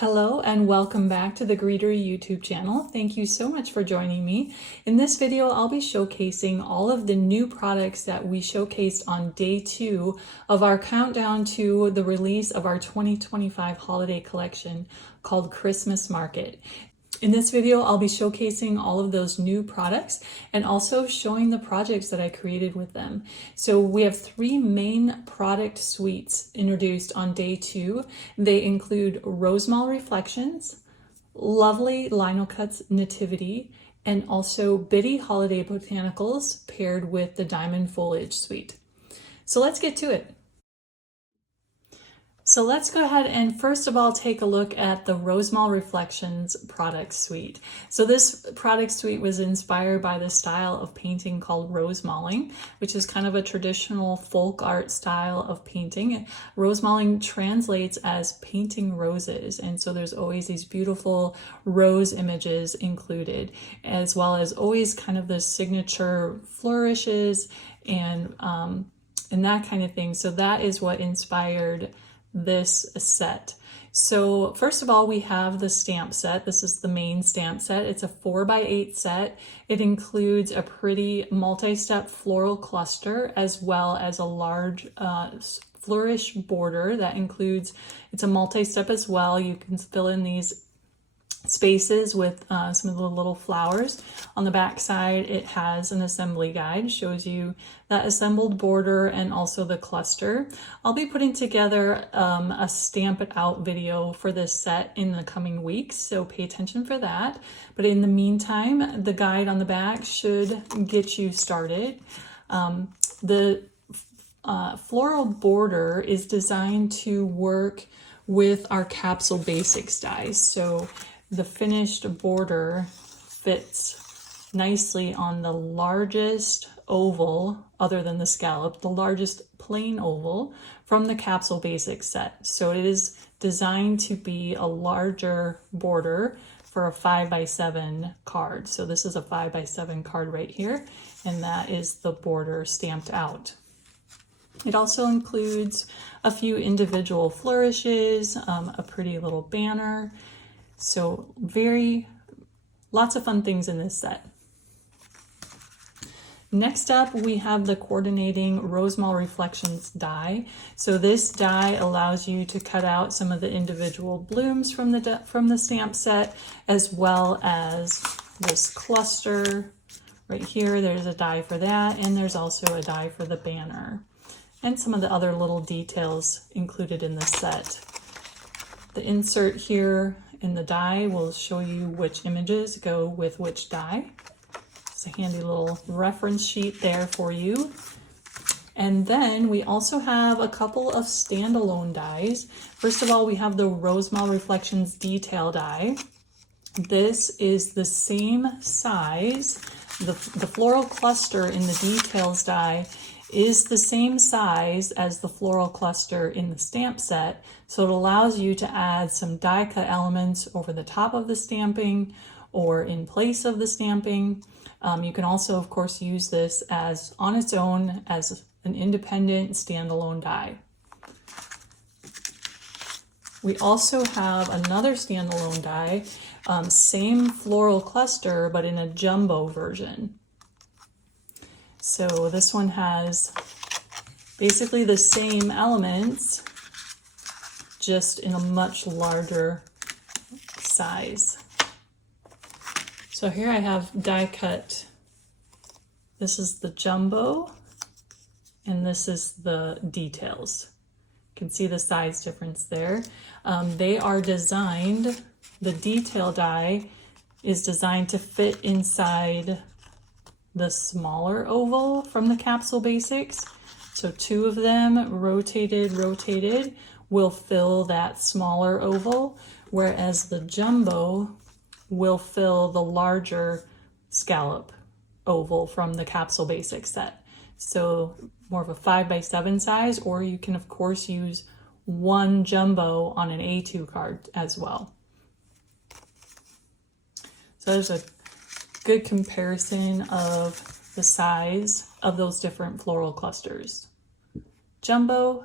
Hello and welcome back to the Greetery YouTube channel. Thank you so much for joining me. In this video, I'll be showcasing all of the new products that we showcased on day 2 of our countdown to the release of our 2025 holiday collection called Christmas Market. In this video, I'll be showcasing all of those new products and also showing the projects that I created with them. So we have 3 main product suites introduced on day 2. They include Rosemal Reflections, Lovely Linocuts Nativity, and also Bitty Holiday Botanicals paired with the Diamond Foliage Suite. So let's get to it. So let's go ahead and first of all take a look at the Rosemal Reflections product suite. So this product suite was inspired by the style of painting called rosemaling, which is kind of a traditional folk art style of painting. Rosemaling translates as painting roses, and so there's always these beautiful rose images included, as well as always kind of the signature flourishes and that kind of thing. So that is what inspired this set. So first of all, we have the stamp set. This is the main stamp set. It's a 4x8 set. It includes a pretty multi-step floral cluster as well as a large flourish border that includes, it's a multi-step as well. You can fill in these spaces with some of the little flowers. On the back side, it has an assembly guide, shows you that assembled border and also the cluster. I'll be putting together a stamp it out video for this set in the coming weeks, so pay attention for that. But in the meantime, the guide on the back should get you started. The floral border is designed to work with our Capsule Basics dies. So the finished border fits nicely on the largest oval, other than the scallop, the largest plain oval from the Capsule Basics set. So it is designed to be a larger border for a 5x7 card. So this is a 5x7 card right here, and that is the border stamped out. It also includes a few individual flourishes, a pretty little banner. So lots of fun things in this set. Next up, we have the coordinating Rosemal Reflections die. So this die allows you to cut out some of the individual blooms from the stamp set, as well as this cluster right here. There's a die for that, and there's also a die for the banner, and some of the other little details included in the set. The insert here in the die will show you which images go with which die. It's a handy little reference sheet there for you. And then we also have a couple of standalone dies. First of all, we have the Rosemal Reflections detail die. This is the same size. The floral cluster in the details die is the same size as the floral cluster in the stamp set, so it allows you to add some die cut elements over the top of the stamping or in place of the stamping. You can also, of course, use this as on its own as an independent standalone die. We also have another standalone die, same floral cluster, but in a jumbo version. So this one has basically the same elements, just in a much larger size. So here I have die cut. This is the jumbo, and this is the details. You can see the size difference there. They are designed, the detail die is designed to fit inside the smaller oval from the Capsule Basics. So 2 of them rotated will fill that smaller oval, whereas the jumbo will fill the larger scallop oval from the Capsule Basics set. So more of a 5x7 size, or you can of course use one jumbo on an A2 card as well. So there's a good comparison of the size of those different floral clusters. Jumbo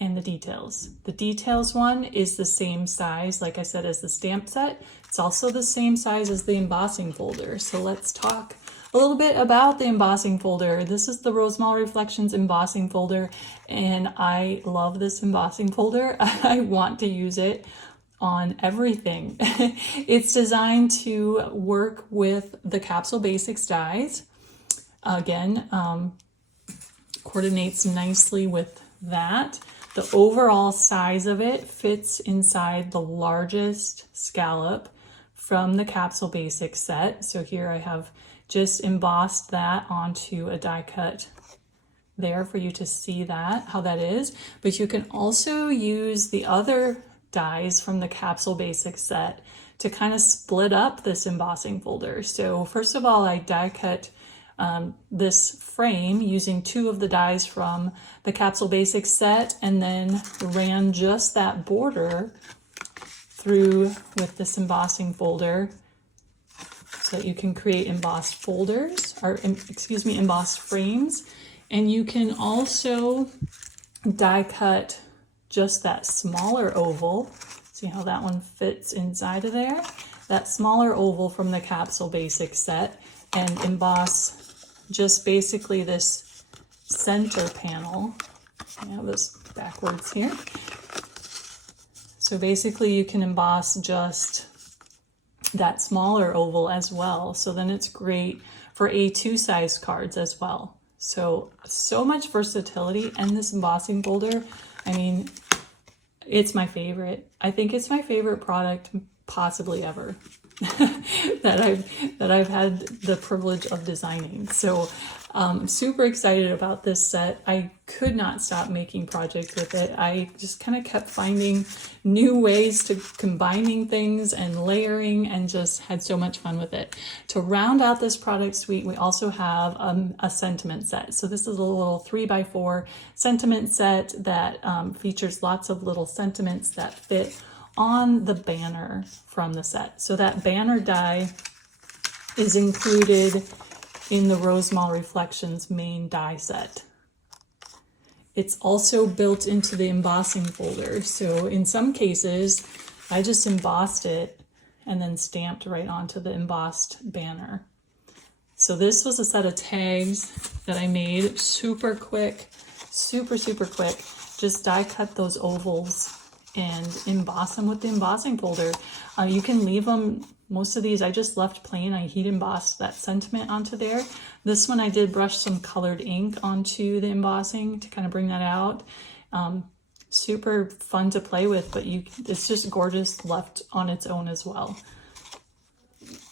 and the details. The details one is the same size, like I said, as the stamp set. It's also the same size as the embossing folder. So let's talk a little bit about the embossing folder. This is the Rosemal Reflections embossing folder, and I love this embossing folder. I want to use it on everything. It's designed to work with the Capsule Basics dies. Again, coordinates nicely with that. The overall size of it fits inside the largest scallop from the Capsule Basics set. So here I have just embossed that onto a die cut there for you to see that, how that is. But you can also use the other dies from the Capsule Basics set to kind of split up this embossing folder. So first of all, I die cut this frame using 2 of the dies from the Capsule Basics set, and then ran just that border through with this embossing folder so that you can create embossed folders, or excuse me, embossed frames. And you can also die cut just that smaller oval. See how that one fits inside of there? That smaller oval from the Capsule Basics set, and emboss just basically this center panel. I have this backwards here. So basically you can emboss just that smaller oval as well. So then it's great for A2 size cards as well. So much versatility in this embossing folder. I mean, it's my favorite. I think it's my favorite product possibly ever that I've had the privilege of designing. So I'm super excited about this set. I could not stop making projects with it. I just kind of kept finding new ways to combining things and layering, and just had so much fun with it. To round out this product suite, we also have a sentiment set. So this is a little 3x4 sentiment set that features lots of little sentiments that fit on the banner from the set. So that banner die is included in the Rosemal Reflections main die set. It's also built into the embossing folder. So in some cases, I just embossed it and then stamped right onto the embossed banner. So this was a set of tags that I made super quick, super quick. Just die cut those ovals and emboss them with the embossing folder. You can leave them, most of these I just left plain. I heat embossed that sentiment onto there. This one I did brush some colored ink onto the embossing to kind of bring that out. Super fun to play with, but it's just gorgeous left on its own as well.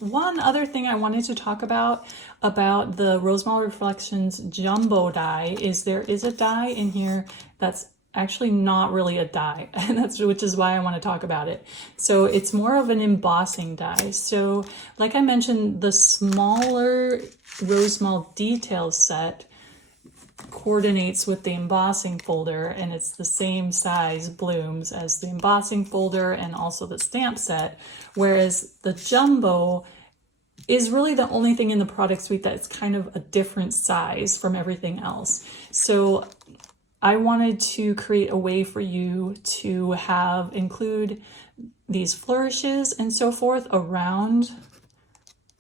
One other thing I wanted to talk about the Rosemal Reflections jumbo die is there is a die in here that's actually not really a die, and which is why I want to talk about it. So it's more of an embossing die. So like I mentioned, the smaller Rosemal details set coordinates with the embossing folder, and it's the same size blooms as the embossing folder and also the stamp set, whereas the jumbo is really the only thing in the product suite that's kind of a different size from everything else. So I wanted to create a way for you to include these flourishes and so forth around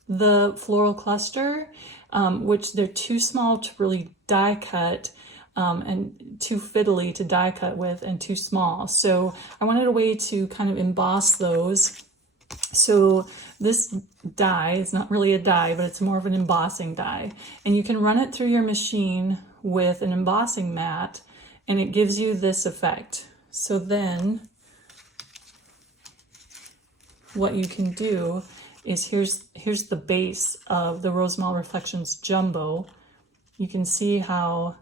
the floral cluster, which they're too small to really die cut, and too fiddly to die cut with, and too small. So I wanted a way to kind of emboss those. So this die is not really a die, but it's more of an embossing die. And you can run it through your machine with an embossing mat, and it gives you this effect. So then what you can do is here's the base of the Rosemal Reflections jumbo. You can see how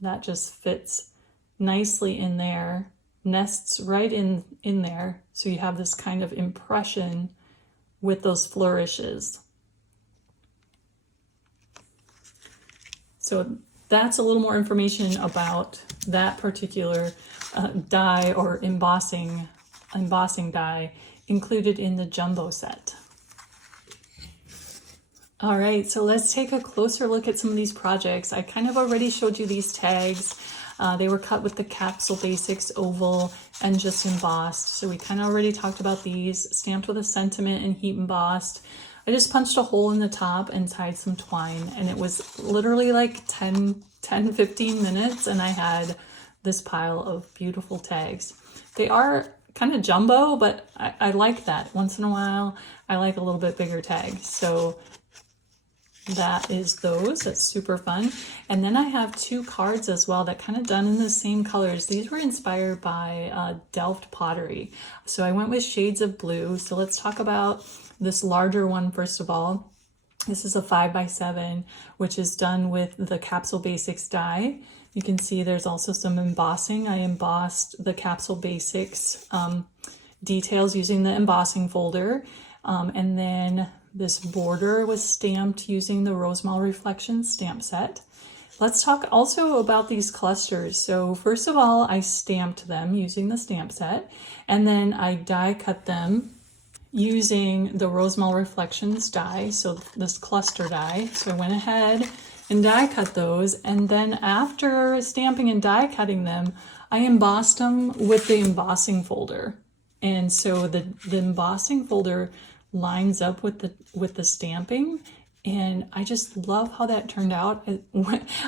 that just fits nicely in there, nests right in there. So you have this kind of impression with those flourishes. So that's a little more information about that particular die or embossing die included in the jumbo set. All right, so let's take a closer look at some of these projects. I kind of already showed you these tags. They were cut with the Capsule Basics oval and just embossed. So we kind of already talked about these. Stamped with a sentiment and heat embossed. I just punched a hole in the top and tied some twine, and it was literally like 15 minutes, and I had this pile of beautiful tags. They are kind of jumbo, but I like that. Once in a while, I like a little bit bigger tags. So that is those. That's super fun. And then I have two cards as well that kind of done in the same colors. These were inspired by Delft pottery. So I went with shades of blue. So let's talk about this larger one first of all. This is a 5x7, which is done with the Capsule Basics die. You can see there's also some embossing. I embossed the Capsule Basics details using the embossing folder. And then this border was stamped using the Rosemal Reflections stamp set. Let's talk also about these clusters. So first of all, I stamped them using the stamp set, and then I die cut them using the Rosemal Reflections die, so this cluster die. So I went ahead and die cut those, and then after stamping and die cutting them, I embossed them with the embossing folder. And so the embossing folder lines up with the stamping, and I just love how that turned out.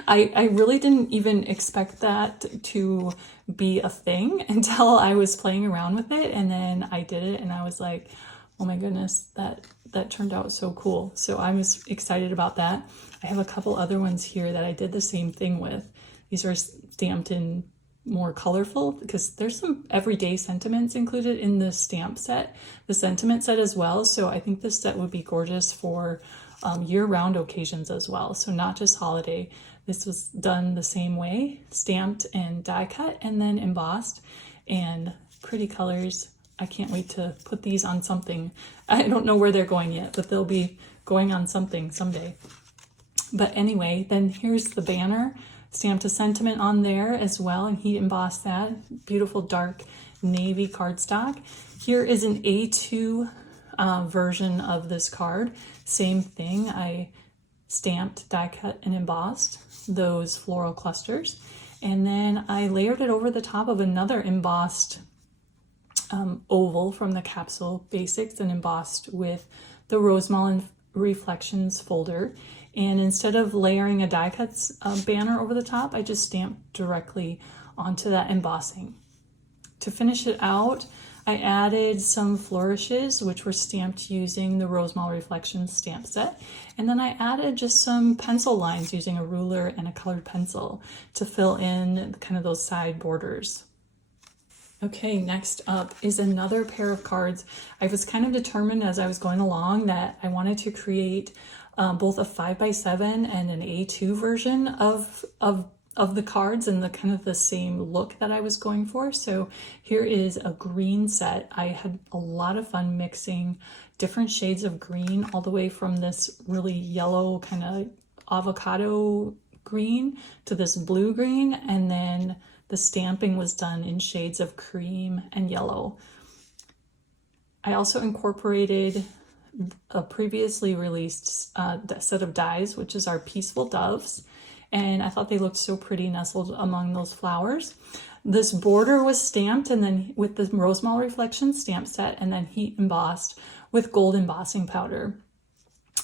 I really didn't even expect that to be a thing until I was playing around with it, and then I did it and I was like, oh my goodness, that turned out so cool. So I was excited about that. I have a couple other ones here that I did the same thing with. These are stamped in more colorful because there's some everyday sentiments included in the stamp set, the sentiment set as well. So I think this set would be gorgeous for year-round occasions as well. So not just holiday. This was done the same way, stamped and die cut and then embossed, and pretty colors. I can't wait to put these on something. I don't know where they're going yet, but they'll be going on something someday. But anyway, then here's the banner. Stamped a sentiment on there as well, and he embossed that. Beautiful dark navy cardstock. Here is an A2 version of this card. Same thing. I stamped, die cut, and embossed those floral clusters. And then I layered it over the top of another embossed oval from the Capsule Basics and embossed with the Rosemal Reflections folder. And instead of layering a die cuts banner over the top, I just stamped directly onto that embossing. To finish it out, I added some flourishes, which were stamped using the Rosemal Reflections stamp set. And then I added just some pencil lines using a ruler and a colored pencil to fill in kind of those side borders. Okay, next up is another pair of cards. I was kind of determined as I was going along that I wanted to create both a 5x7 and an A2 version of the cards and the kind of the same look that I was going for. So here is a green set. I had a lot of fun mixing different shades of green, all the way from this really yellow kind of avocado green to this blue green, and then the stamping was done in shades of cream and yellow. I also incorporated a previously released set of dies, which is our Peaceful Doves. And I thought they looked so pretty nestled among those flowers. This border was stamped and then with the Rosemal Reflections stamp set, and then heat embossed with gold embossing powder.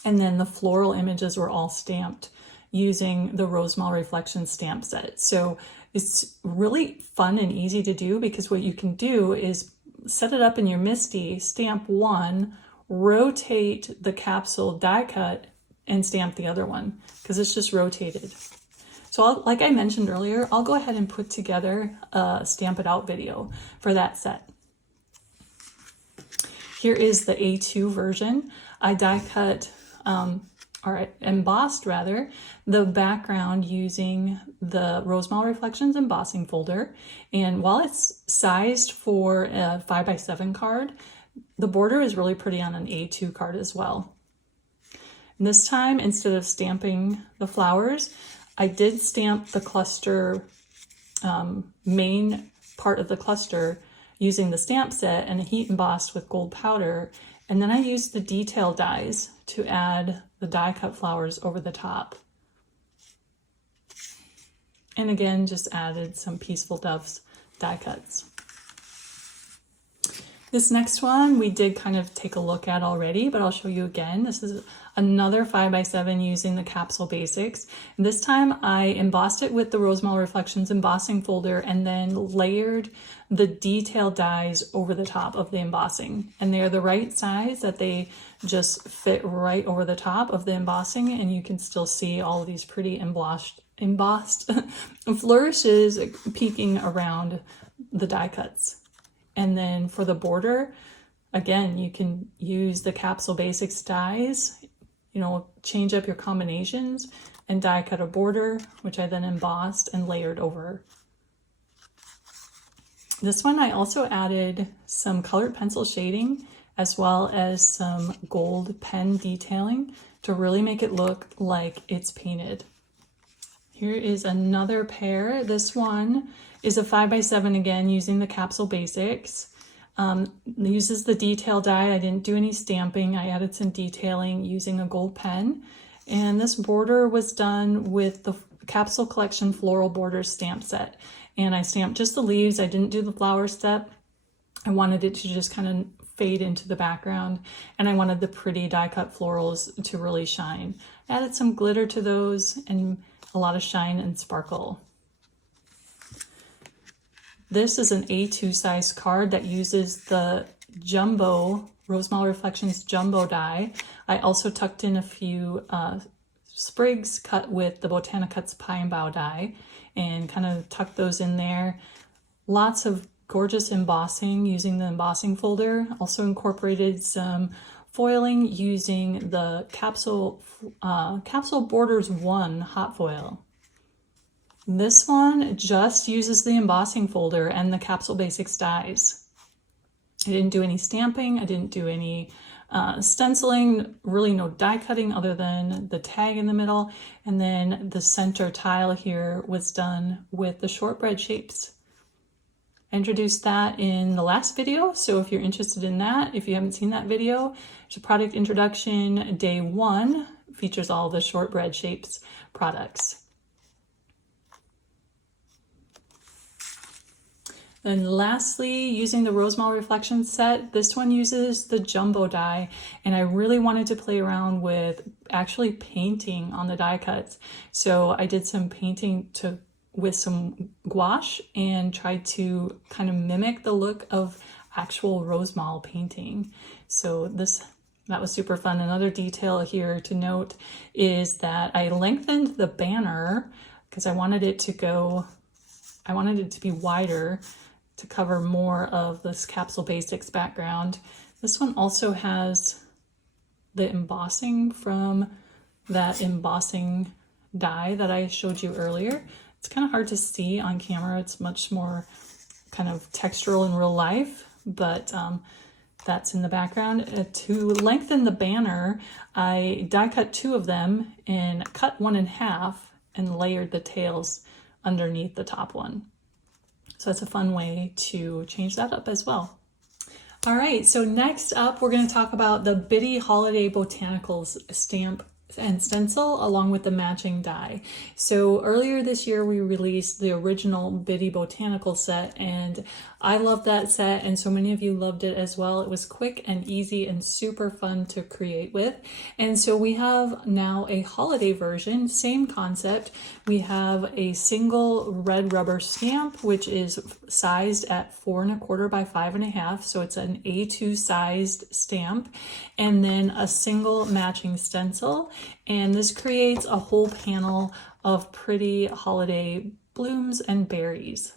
And then the floral images were all stamped using the Rosemal Reflections stamp set. So it's really fun and easy to do, because what you can do is set it up in your MISTI, stamp one, rotate the capsule die cut, and stamp the other one, because it's just rotated. So like I mentioned earlier, I'll go ahead and put together a Stamp It Out video for that set. Here is the A2 version. I die cut, or embossed rather, the background using the Rosemal Reflections embossing folder. And while it's sized for a 5x7 card, the border is really pretty on an A2 card as well. And this time, instead of stamping the flowers, I did stamp the cluster, main part of the cluster, using the stamp set and a heat embossed with gold powder. And then I used the detail dies to add the die cut flowers over the top. And again, just added some Peaceful Doves die cuts. This next one we did kind of take a look at already, but I'll show you again. This is another 5x7 using the Capsule Basics. And this time I embossed it with the Rosemal Reflections embossing folder and then layered the detail dies over the top of the embossing. And they're the right size that they just fit right over the top of the embossing, and you can still see all of these pretty embossed flourishes peeking around the die cuts. And then for the border, again, you can use the Capsule Basics dies, change up your combinations and die cut a border, which I then embossed and layered over. This one I also added some colored pencil shading as well as some gold pen detailing to really make it look like it's painted. Here is another pair. This one is a 5x7 again using the Capsule Basics. Uses the detail die. I didn't do any stamping. I added some detailing using a gold pen. And this border was done with the Capsule Collection Floral Borders stamp set. And I stamped just the leaves. I didn't do the flower step. I wanted it to just kind of fade into the background, and I wanted the pretty die cut florals to really shine. I added some glitter to those and a lot of shine and sparkle. This is an A2 size card that uses the jumbo Rosemal Reflections jumbo die. I also tucked in a few sprigs cut with the Botanica's pine bough die and kind of tucked those in there. Lots of gorgeous embossing using the embossing folder. Also incorporated some foiling using the Capsule Borders 1 hot foil. This one just uses the embossing folder and the Capsule Basics dies. I didn't do any stamping. I didn't do any stenciling, really no die cutting other than the tag in the middle. And then the center tile here was done with the shortbread shapes. I introduced that in the last video, so if you're interested in that, if you haven't seen that video, it's a product introduction day 1, features all the shortbread shapes products. Then lastly, using the Rosemal Reflections set, this one uses the jumbo die, and I really wanted to play around with actually painting on the die cuts. So I did some painting with some gouache and tried to kind of mimic the look of actual Rosemal painting. So that was super fun. Another detail here to note is that I lengthened the banner because I wanted it to be wider to cover more of this Capsule Basics background. This one also has the embossing from that embossing die that I showed you earlier. It's kind of hard to see on camera. It's much more kind of textural in real life, but that's in the background. To lengthen the banner, I die cut 2 of them and cut one in half and layered the tails underneath the top one. So that's a fun way to change that up as well. All right, so next up, we're going to talk about the Bitty Holiday Botanicals stamp and stencil along with the matching die. So earlier this year we released the original Bitty Botanical set, and I love that set, and so many of you loved it as well. It was quick and easy and super fun to create with. And so we have now a holiday version, same concept. We have a single red rubber stamp, which is sized at 4 1/4 by 5 1/2, so it's an A2 sized stamp, and then a single matching stencil. And this creates a whole panel of pretty holiday blooms and berries.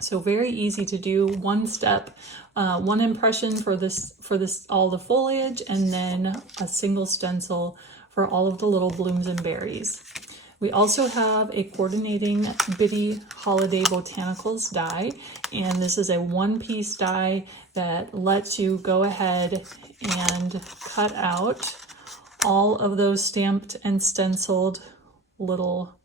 So very easy to do. One step, one impression for this all the foliage, and then a single stencil for all of the little blooms and berries. We also have a coordinating Bitty Holiday Botanicals die, and this is a one-piece die that lets you go ahead and cut out all of those stamped and stenciled little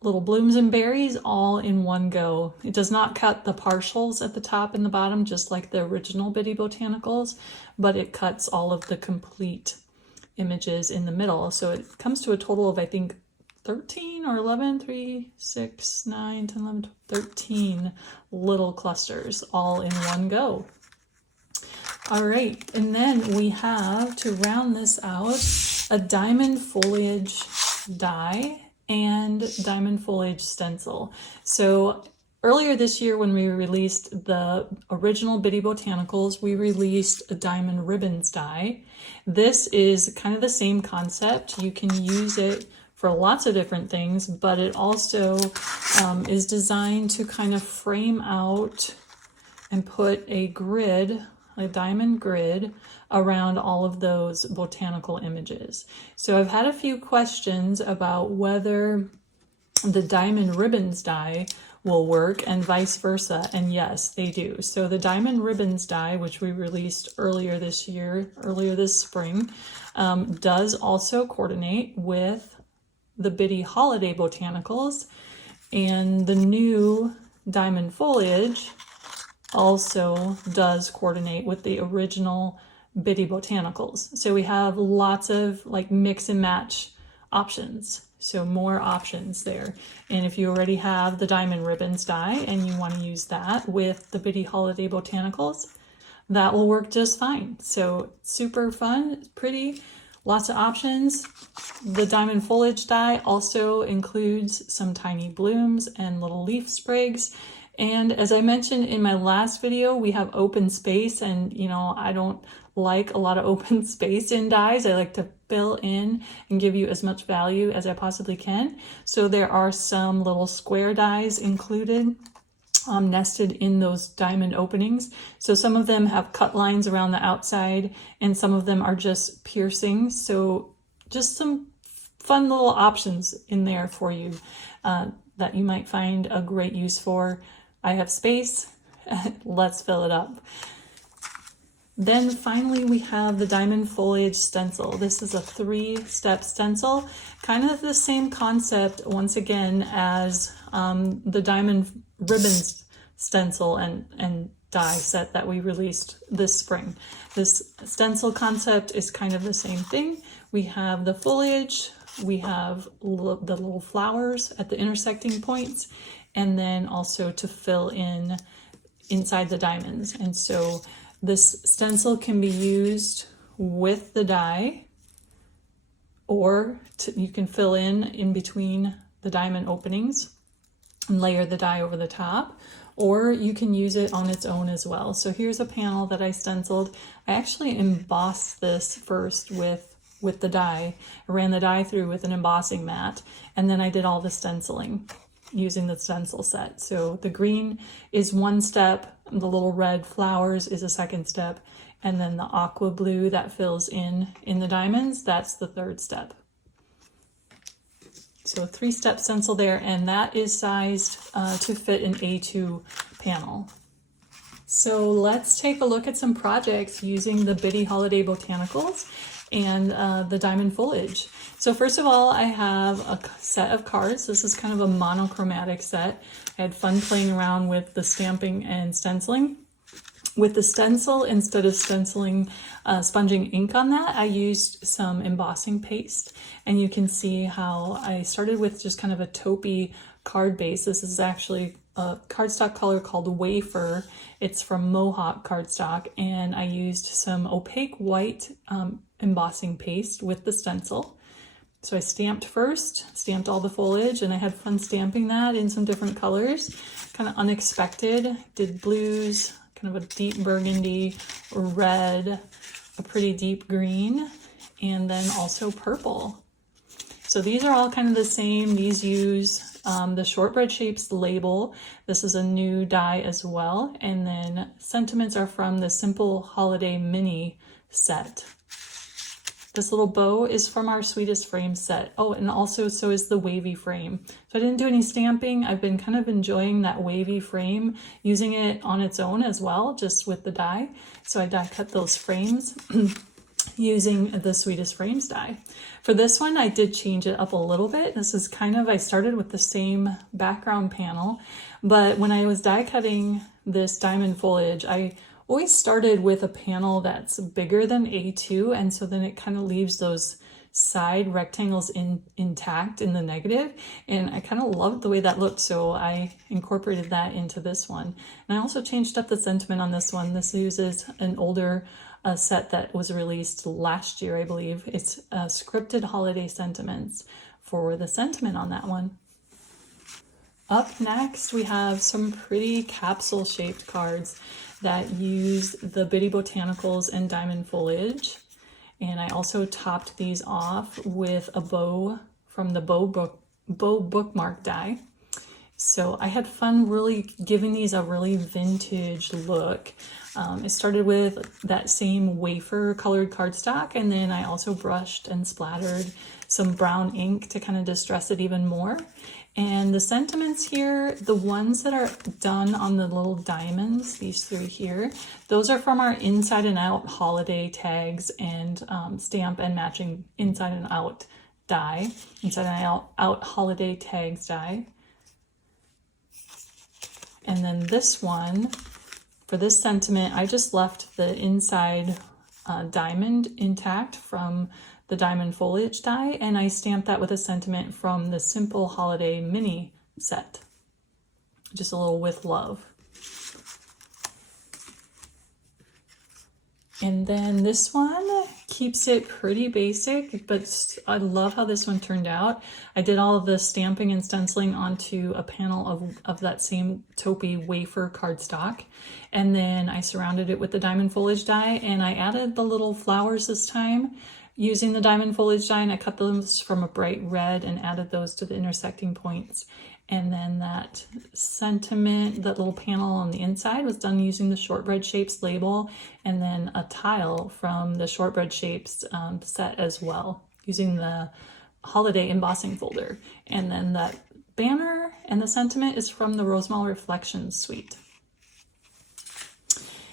blooms and berries all in one go. It does not cut the partials at the top and the bottom, just like the original Bitty Botanicals, but it cuts all of the complete images in the middle. So it comes to a total of, I think, 13 or 11, 3, 6, 9, 10, 11, 12, 13 little clusters all in one go. All right, and then we have, to round this out, a diamond foliage die and diamond foliage stencil. So earlier this year when we released the original Bitty Botanicals, we released a diamond ribbons die. This is kind of the same concept. You can use it for lots of different things, but it also is designed to kind of frame out and put a grid, a diamond grid, around all of those botanical images. So I've had a few questions about whether the diamond ribbons die will work and vice versa, and yes, they do. So the diamond ribbons die, which we released earlier this spring, does also coordinate with the Bitty Holiday Botanicals, and the new diamond foliage also does coordinate with the original Bitty Botanicals. So we have lots of like mix and match options. So more options there. And if you already have the diamond ribbons die and you want to use that with the Bitty Holiday Botanicals, that will work just fine. So super fun, pretty, lots of options. The diamond foliage die also includes some tiny blooms and little leaf sprigs. And as I mentioned in my last video, we have open space, and you know, I don't like a lot of open space in dies. I like to fill in and give you as much value as I possibly can. So there are some little square dies included, nested in those diamond openings. So some of them have cut lines around the outside and some of them are just piercings. So just some fun little options in there for you that you might find a great use for. I have space, let's fill it up. Then finally we have the diamond foliage stencil. This is a 3-step stencil, kind of the same concept once again as the diamond ribbons stencil and die set that we released this spring. This stencil concept is kind of the same thing. We have the foliage, we have the little flowers at the intersecting points, and then also to fill in inside the diamonds. And so this stencil can be used with the die, or you can fill in between the diamond openings and layer the die over the top, or you can use it on its own as well. So here's a panel that I stenciled. I actually embossed this first with the die. I ran the die through with an embossing mat, and then I did all the stenciling using the stencil set. So the green is one step, the little red flowers is a second step, and then the aqua blue that fills in the diamonds, that's the third step. So a 3-step stencil there, and that is sized to fit an A2 panel. So let's take a look at some projects using the Bitty Holiday Botanicals and the diamond foliage. So first of all, I have a set of cards. This is kind of a monochromatic set. I had fun playing around with the stamping and stenciling. With the stencil, instead of stenciling, sponging ink on that, I used some embossing paste. And you can see how I started with just kind of a taupey card base. This is actually a cardstock color called Wafer. It's from Mohawk cardstock, and I used some opaque white embossing paste with the stencil. So I stamped first, stamped all the foliage, and I had fun stamping that in some different colors. Kind of unexpected. Did blues, kind of a deep burgundy, red, a pretty deep green, and then also purple. So these are all kind of the same. These use the Shortbread Shapes label. This is a new die as well. And then sentiments are from the Simple Holiday Mini set. This little bow is from our Sweetest Frame set. Oh, and also so is the wavy frame. So I didn't do any stamping. I've been kind of enjoying that wavy frame, using it on its own as well, just with the die. So I die cut those frames using the Sweetest Frames die. For this one, I did change it up a little bit. This is kind of, I started with the same background panel, but when I was die cutting this diamond foliage, I always started with a panel that's bigger than A2, and so then it kind of leaves those side rectangles intact in the negative, and I kind of loved the way that looked, so I incorporated that into this one. And I also changed up the sentiment on this one. This uses an older set that was released last year, I believe. It's scripted holiday sentiments for the sentiment on that one. Up next, we have some pretty capsule shaped cards that use the Bitty Botanicals and diamond foliage. And I also topped these off with a bow from the bow bookmark die. So I had fun really giving these a really vintage look. It started with that same wafer colored cardstock, and then I also brushed and splattered some brown ink to kind of distress it even more. And the sentiments here, the ones that are done on the little diamonds, these three here, those are from our inside and out holiday tags and stamp and matching inside and out die, inside and out holiday tags die. And then this one, for this sentiment, I just left the inside diamond intact from the diamond foliage die, and I stamped that with a sentiment from the Simple Holiday mini set. Just a little with love. And then this one keeps it pretty basic, but I love how this one turned out. I did all of the stamping and stenciling onto a panel of that same taupey wafer cardstock. And then I surrounded it with the diamond foliage die, and I added the little flowers this time using the diamond foliage die, and I cut those from a bright red and added those to the intersecting points. And then that sentiment, that little panel on the inside, was done using the Shortbread Shapes label, and then a tile from the Shortbread Shapes set as well, using the holiday embossing folder. And then that banner and the sentiment is from the Rosemal Reflections suite.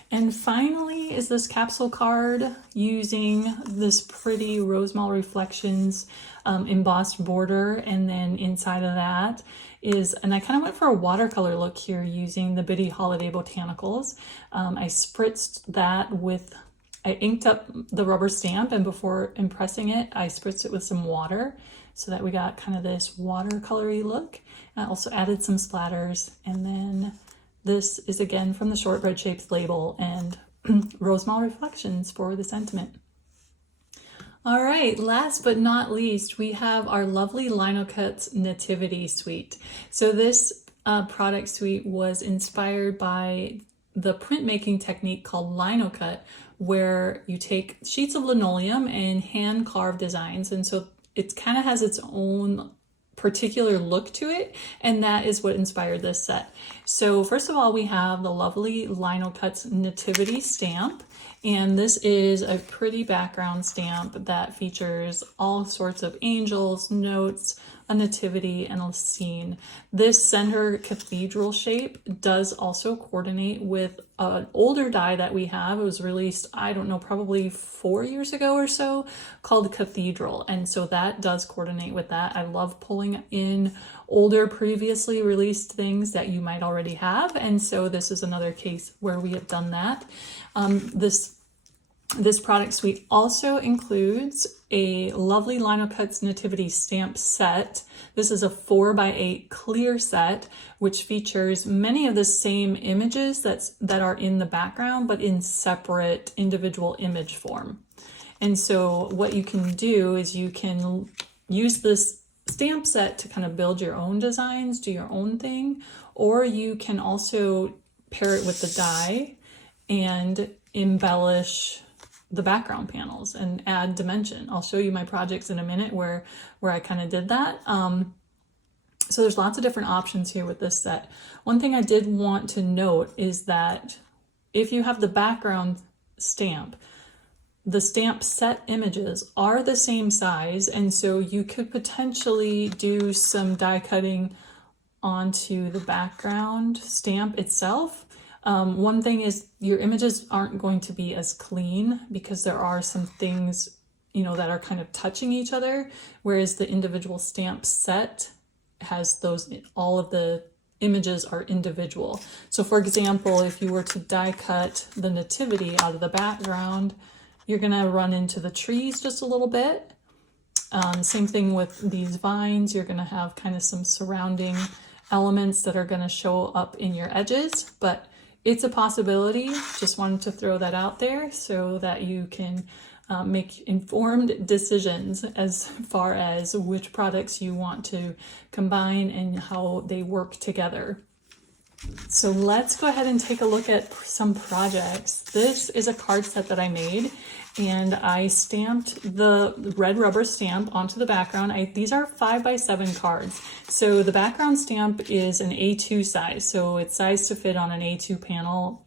And finally is this capsule card using this pretty Rosemal Reflections embossed border, and then inside of that is, and I kind of went for a watercolor look here using the Bitty Holiday Botanicals. I spritzed that with, I inked up the rubber stamp, and before impressing it, I spritzed it with some water so that we got kind of this watercolory look. I also added some splatters, and then this is again from the Shortbread Shapes label and Rosemal Reflections for the sentiment. All right, last but not least, we have our Lovely Linocuts Nativity suite. So this product suite was inspired by the printmaking technique called linocut, where you take sheets of linoleum and hand carve designs. And so it kind of has its own particular look to it, and that is what inspired this set. So first of all, we have the Lovely Linocuts Nativity stamp, and this is a pretty background stamp that features all sorts of angels, notes, a nativity, and a scene. This center cathedral shape does also coordinate with an older die that we have. It was released, I don't know, probably 4 years ago or so, called Cathedral, and so that does coordinate with that. I love pulling in older previously released things that you might already have, and so this is another case where we have done that. This product suite also includes a Lovely Linocuts Nativity stamp set. This is a 4x8 clear set, which features many of the same images that are in the background, but in separate individual image form. And so what you can do is you can use this stamp set to kind of build your own designs, do your own thing, or you can also pair it with the die and embellish the background panels and add dimension. I'll show you my projects in a minute where I kind of did that. So there's lots of different options here with this set. One thing I did want to note is that if you have the background stamp, the stamp set images are the same size, and so you could potentially do some die cutting onto the background stamp itself. One thing is your images aren't going to be as clean because there are some things, you know, that are kind of touching each other, whereas the individual stamp set has those, all of the images are individual. So for example, if you were to die cut the nativity out of the background, you're gonna run into the trees just a little bit. Same thing with these vines. You're going to have kind of some surrounding elements that are going to show up in your edges, but it's a possibility. Just wanted to throw that out there so that you can make informed decisions as far as which products you want to combine and how they work together. So let's go ahead and take a look at some projects. This is a card set that I made, and I stamped the red rubber stamp onto the background. These are 5x7 cards. So the background stamp is an A2 size, so it's sized to fit on an A2 panel,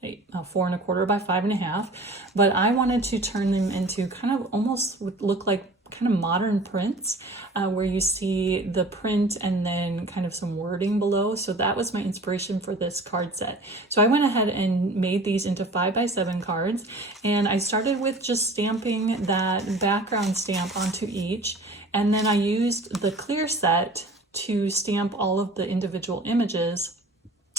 4 1/4 by 5 1/2. But I wanted to turn them into kind of almost look like kind of modern prints, where you see the print and then kind of some wording below. So that was my inspiration for this card set. So I went ahead and made these into 5x7 cards, and I started with just stamping that background stamp onto each, and then I used the clear set to stamp all of the individual images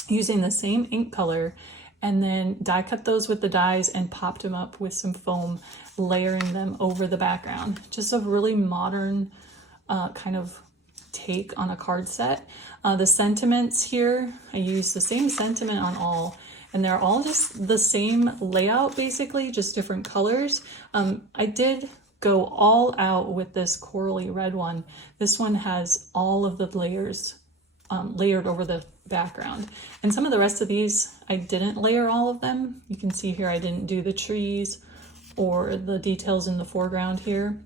using the same ink color, and then die cut those with the dies and popped them up with some foam, layering them over the background. Just a really modern kind of take on a card set. The sentiments here, I used the same sentiment on all, and they're all just the same layout basically, just different colors. I did go all out with this corally red one. This one has all of the layers layered over the background. And some of the rest of these, I didn't layer all of them. You can see here I didn't do the trees or the details in the foreground here.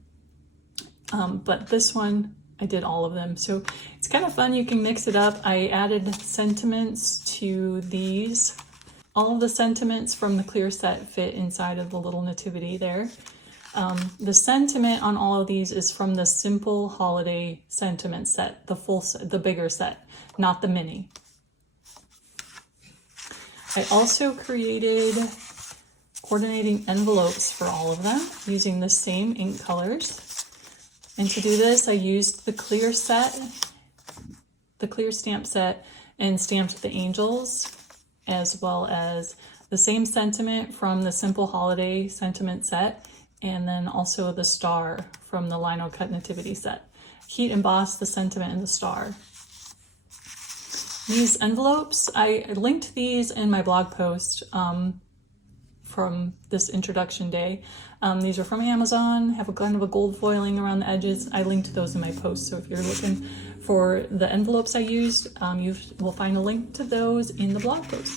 But this one, I did all of them. So it's kind of fun. You can mix it up. I added sentiments to these. All of the sentiments from the clear set fit inside of the little nativity there. The sentiment on all of these is from the simple holiday sentiment set, the full set, the bigger set, not the mini. I also created coordinating envelopes for all of them using the same ink colors. And to do this, I used the clear set, the clear stamp set, and stamped the angels, as well as the same sentiment from the simple holiday sentiment set, and then also the star from the Linocut Nativity set. Heat embossed the sentiment and the star. These envelopes, I linked these in my blog post from this introduction day. These are from Amazon, have a kind of a gold foiling around the edges. I linked those in my post, so if you're looking for the envelopes I used, you will find a link to those in the blog post.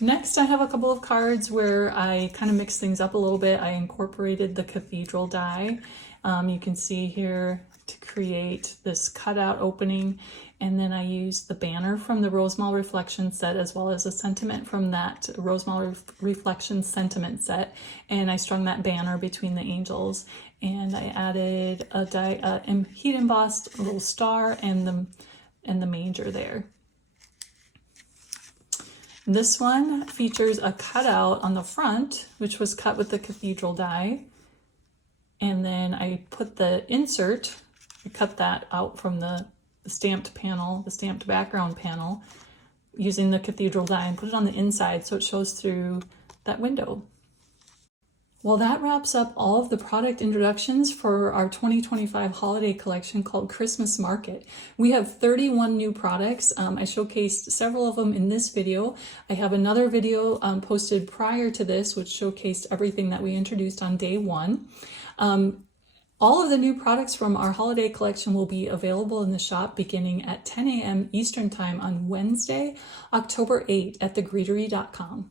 Next, I have a couple of cards where I kind of mixed things up a little bit. I incorporated the cathedral die. You can see here to create this cutout opening, and then I used the banner from the Rosemal Reflections set, as well as a sentiment from that Rosemal Reflections sentiment set, and I strung that banner between the angels, and I added a heat embossed little star and the manger there. This one features a cutout on the front, which was cut with the cathedral die, and then I put the insert, I cut that out from the stamped panel, the stamped background panel, using the cathedral die, and put it on the inside so it shows through that window. Well, that wraps up all of the product introductions for our 2025 holiday collection called Christmas Market. We have 31 new products. I showcased several of them in this video. I have another video posted prior to this, which showcased everything that we introduced on day one. All of the new products from our holiday collection will be available in the shop beginning at 10 a.m. Eastern Time on Wednesday, October 8 at thegreetery.com.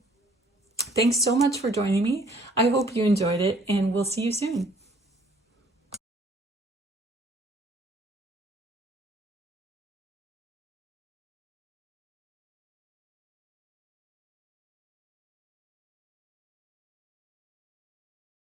Thanks so much for joining me. I hope you enjoyed it, and we'll see you soon.